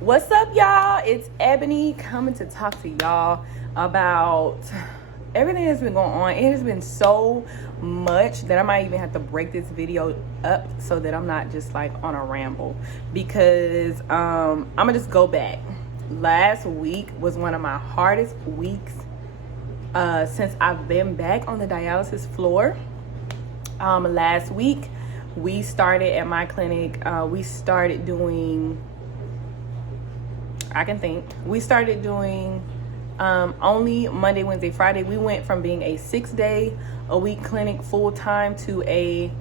What's up, y'all? It's Ebony coming to talk to y'all about everything that's been going on. It has been so much that I might even have to break this video up so that I'm not just like on a ramble, because I'm gonna just go back. Last week was one of my hardest weeks since I've been back on the dialysis floor. Last week we started at my clinic, we started doing only Monday, Wednesday, Friday. We went from being a 6-day-a-week clinic full-time to a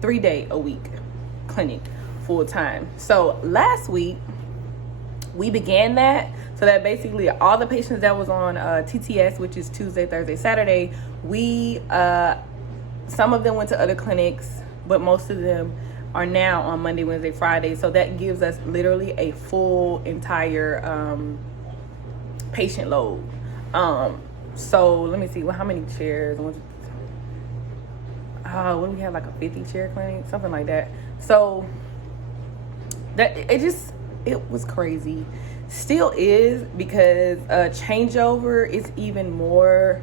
3-day-a-week clinic full-time. So last week we began that, so that basically all the patients that was on TTS, which is Tuesday, Thursday, Saturday, we some of them went to other clinics, but most of them are now on Monday, Wednesday, Friday. So that gives us literally a full entire patient load. So let me see, well, how many chairs? What do we have, like a 50-chair clinic, something like that. So that it was crazy. Still is, because changeover is even more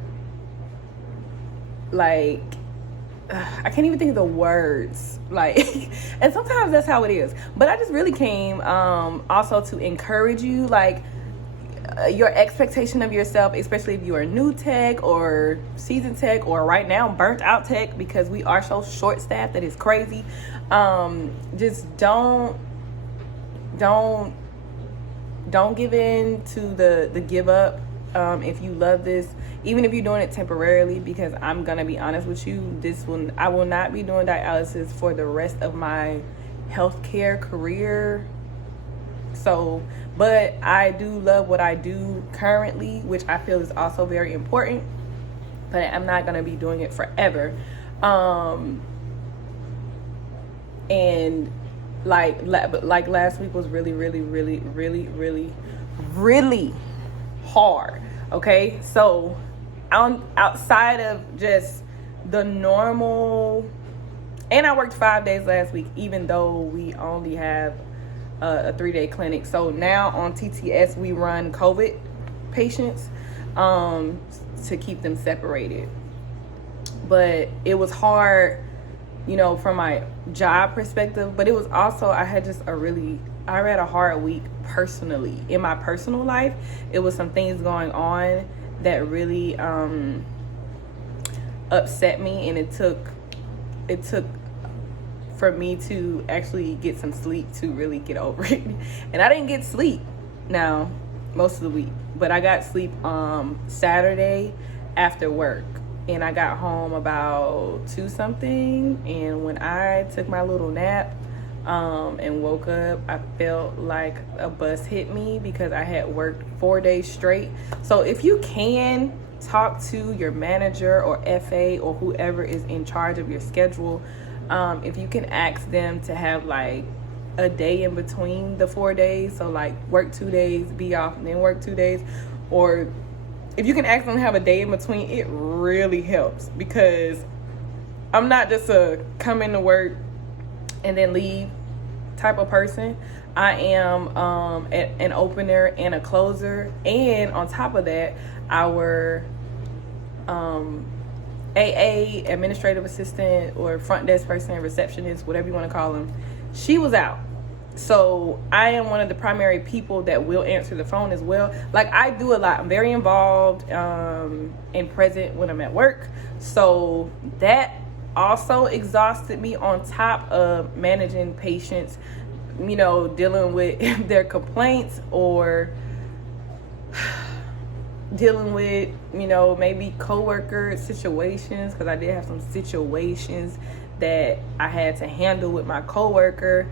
like, I can't even think of the words, like, and sometimes that's how it is. But I just really came also to encourage you, like, your expectation of yourself, especially if you are a new tech or seasoned tech or right now burnt out tech, because we are so short staffed that it's crazy. Just don't give in to the give up. If you love this, even if you're doing it temporarily, because I'm gonna be honest with you, I will not be doing dialysis for the rest of my healthcare career. So, but I do love what I do currently, which I feel is also very important, but I'm not gonna be doing it forever. And like last week was really hard. Okay, so outside of just the normal, and I worked 5 days last week, even though we only have a 3-day clinic. So now on TTS we run COVID patients to keep them separated. But it was hard, from my job perspective, but it was also, I had a hard week personally. In my personal life, it was some things going on that really upset me, and it took for me to actually get some sleep to really get over it. And I didn't get sleep now most of the week, but I got sleep Saturday after work, and I got home about 2-something, and when I took my little nap and woke up, I felt like a bus hit me, because I had worked 4 days straight. So if you can talk to your manager or FA or whoever is in charge of your schedule, if you can ask them to have like a day in between the 4 days, so like work 2 days, be off, and then work 2 days, or if you can ask them to have a day in between, it really helps, because I'm not just a come into work and then leave type of person. I am an opener and a closer, and on top of that, our AA, administrative assistant, or front desk person, receptionist, whatever you want to call them, she was out. So I am one of the primary people that will answer the phone as well. Like, I do a lot. I'm very involved and present when I'm at work. So that also exhausted me, on top of managing patients, dealing with their complaints, or dealing with, maybe coworker situations, because I did have some situations that I had to handle with my coworker,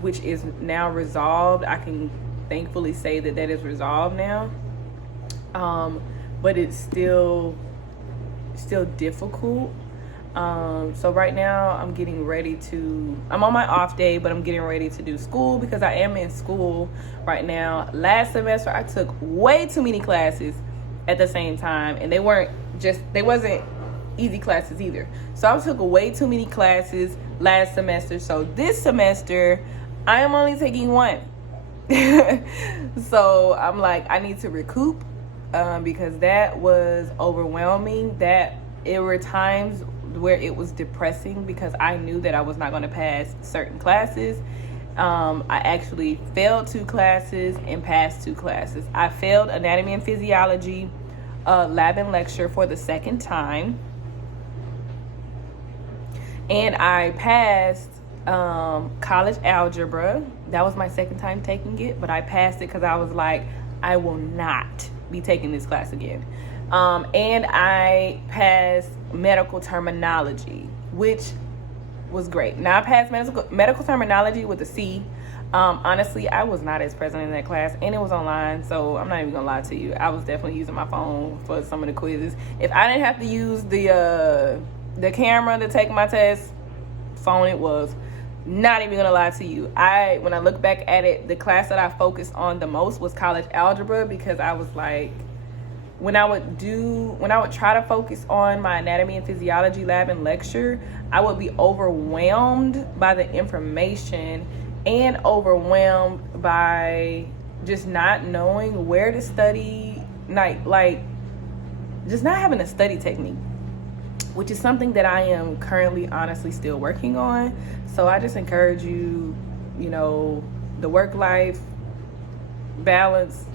which is now resolved. I can thankfully say that is resolved now, but it's still difficult. So right now I'm on my off day, but I'm getting ready to do school, because I am in school right now. Last semester I took way too many classes at the same time, and they wasn't easy classes either. So I took way too many classes last semester. So this semester I am only taking one. So I'm like, I need to recoup, because that was overwhelming. That it were times where it was depressing because I knew that I was not going to pass certain classes. I actually failed 2 classes and passed 2 classes. I failed anatomy and physiology lab and lecture for the 2nd time, and I passed college algebra. That was my 2nd time taking it, but I passed it because I was like, I will not be taking this class again. And I passed medical terminology, which was great. Now I passed medical terminology with a C. Honestly, I was not as present in that class, and it was online, so I'm not even gonna lie to you. I was definitely using my phone for some of the quizzes. If I didn't have to use the camera to take my test, phone it was. Not even gonna lie to you. When I look back at it, the class that I focused on the most was college algebra, because I was like, when I would try to focus on my anatomy and physiology lab and lecture, I would be overwhelmed by the information and overwhelmed by just not knowing where to study, like just not having a study technique, which is something that I am currently honestly still working on. So I just encourage you, the work-life balance,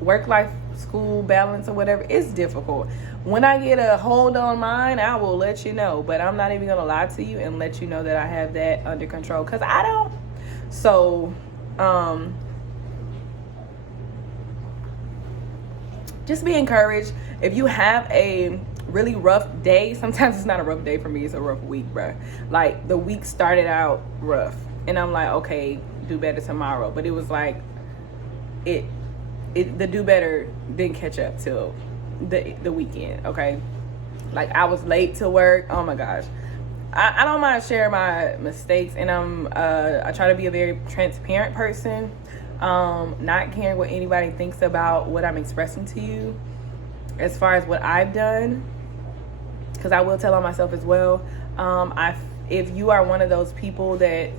work-life school balance or whatever, it's difficult. When I get a hold on mine, I will let you know, but I'm not even gonna lie to you and let you know that I have that under control, because I don't. So just be encouraged. If you have a really rough day, sometimes it's not a rough day for me, it's a rough week, bro. Like, the week started out rough, and I'm like, okay, do better tomorrow. But it was like the do better didn't catch up till the weekend. Okay, like, I was late to work. Oh my gosh. I don't mind sharing my mistakes, and I try to be a very transparent person, not caring what anybody thinks about what I'm expressing to you as far as what I've done, because I will tell on myself as well. If you are one of those people that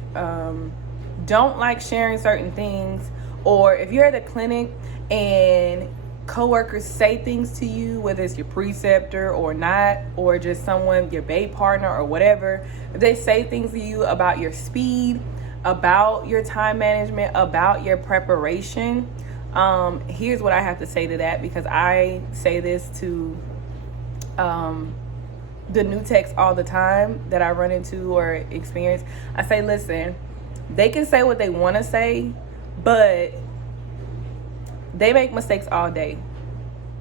don't like sharing certain things, or if you're at a clinic and coworkers say things to you, whether it's your preceptor or not, or just someone, your babe partner or whatever, if they say things to you about your speed, about your time management, about your preparation, here's what I have to say to that, because I say this to the new techs all the time that I run into or experience. I say, listen, they can say what they want to say, but they make mistakes all day.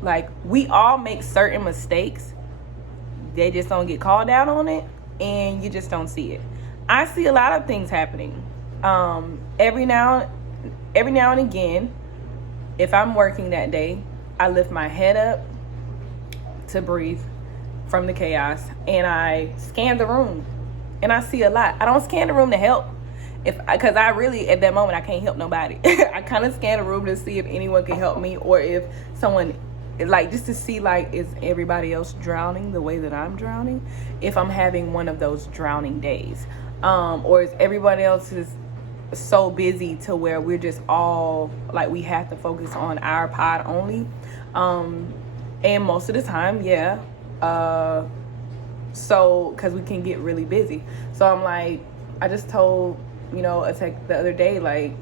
Like, we all make certain mistakes. They just don't get called out on it, and you just don't see it. I see a lot of things happening. Every now and again, if I'm working that day, I lift my head up to breathe from the chaos, and I scan the room, and I see a lot. I don't scan the room to help, because I really, at that moment, I can't help nobody. I kind of scan the room to see if anyone can help me, or if someone, like, just to see, like, is everybody else drowning the way that I'm drowning, if I'm having one of those drowning days, or is everybody else is so busy to where we're just all, like, we have to focus on our pod only, and most of the time, yeah, so, because we can get really busy. So I'm like, I just told, a tech the other day, like,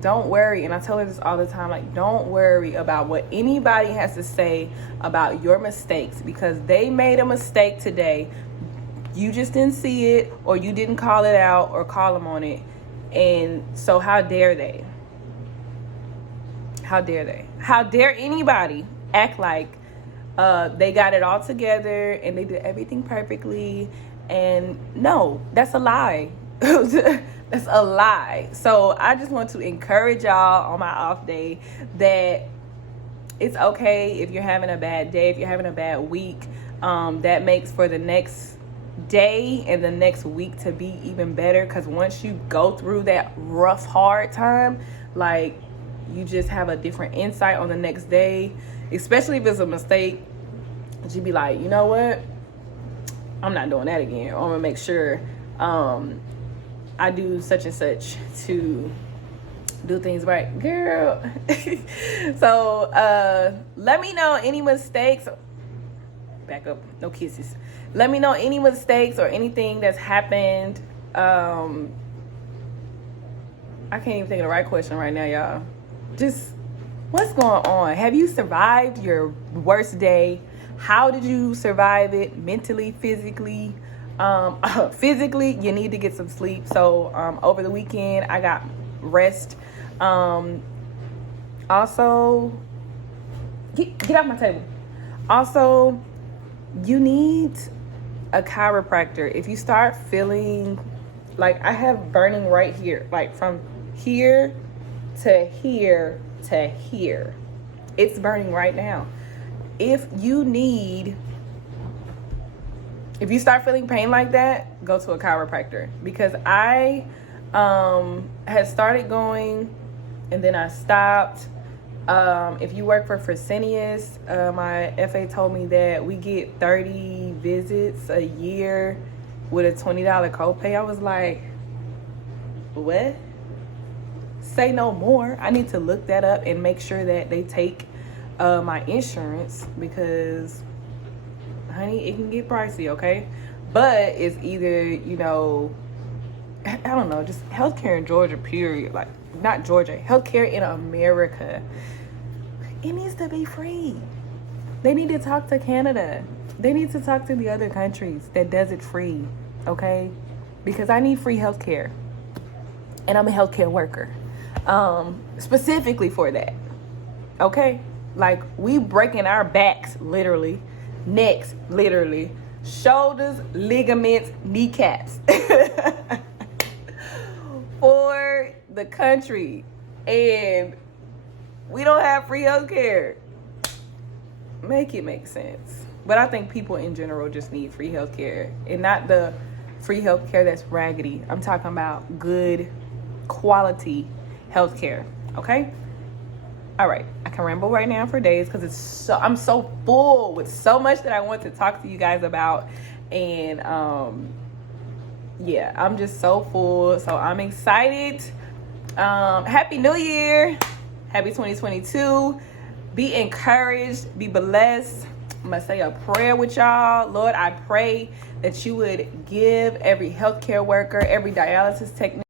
don't worry, and I tell her this all the time, like, don't worry about what anybody has to say about your mistakes, because they made a mistake today. You just didn't see it, or you didn't call it out or call them on it. And so how dare they? How dare they? How dare anybody act like they got it all together and they did everything perfectly? And no, that's a lie. That's a lie. So I just want to encourage y'all on my off day that it's okay if you're having a bad day, if you're having a bad week. That makes for the next day and the next week to be even better, because once you go through that rough, hard time, like, you just have a different insight on the next day, especially if it's a mistake. You'd be like, you know what, I'm not doing that again, or I'm gonna make sure I do such and such to do things right, girl. So let me know any mistakes. Back up, no kisses. Let me know any mistakes or anything that's happened. I can't even think of the right question right now, y'all. Just what's going on? Have you survived your worst day? How did you survive it? Mentally, physically? Physically, you need to get some sleep. So over the weekend, I got rest. Also, get off my table. Also, you need a chiropractor. If you start feeling like I have burning right here, like from here to here to here, it's burning right now. If you start feeling pain like that, go to a chiropractor, because I had started going and then I stopped. If you work for Fresenius, my FA told me that we get 30 visits a year with a $20 copay. I was like, what? Say no more. I need to look that up and make sure that they take my insurance, because honey, it can get pricey, okay? But it's either, I don't know, just healthcare in Georgia, period. Like, not Georgia, healthcare in America, it needs to be free. They need to talk to Canada. They need to talk to the other countries that does it free, okay? Because I need free healthcare, and I'm a healthcare worker, specifically for that, okay? Like, we breaking our backs, literally, necks, literally, shoulders, ligaments, kneecaps for the country, and we don't have free healthcare. Make it make sense. But I think people in general just need free healthcare, and not the free healthcare that's raggedy. I'm talking about good quality healthcare, okay? All right, I can ramble right now for days because I'm so full with so much that I want to talk to you guys about, and yeah, I'm just so full. So I'm excited. Happy New Year, happy 2022. Be encouraged, be blessed. I'm gonna say a prayer with y'all. Lord, I pray that you would give every healthcare worker, every dialysis technician,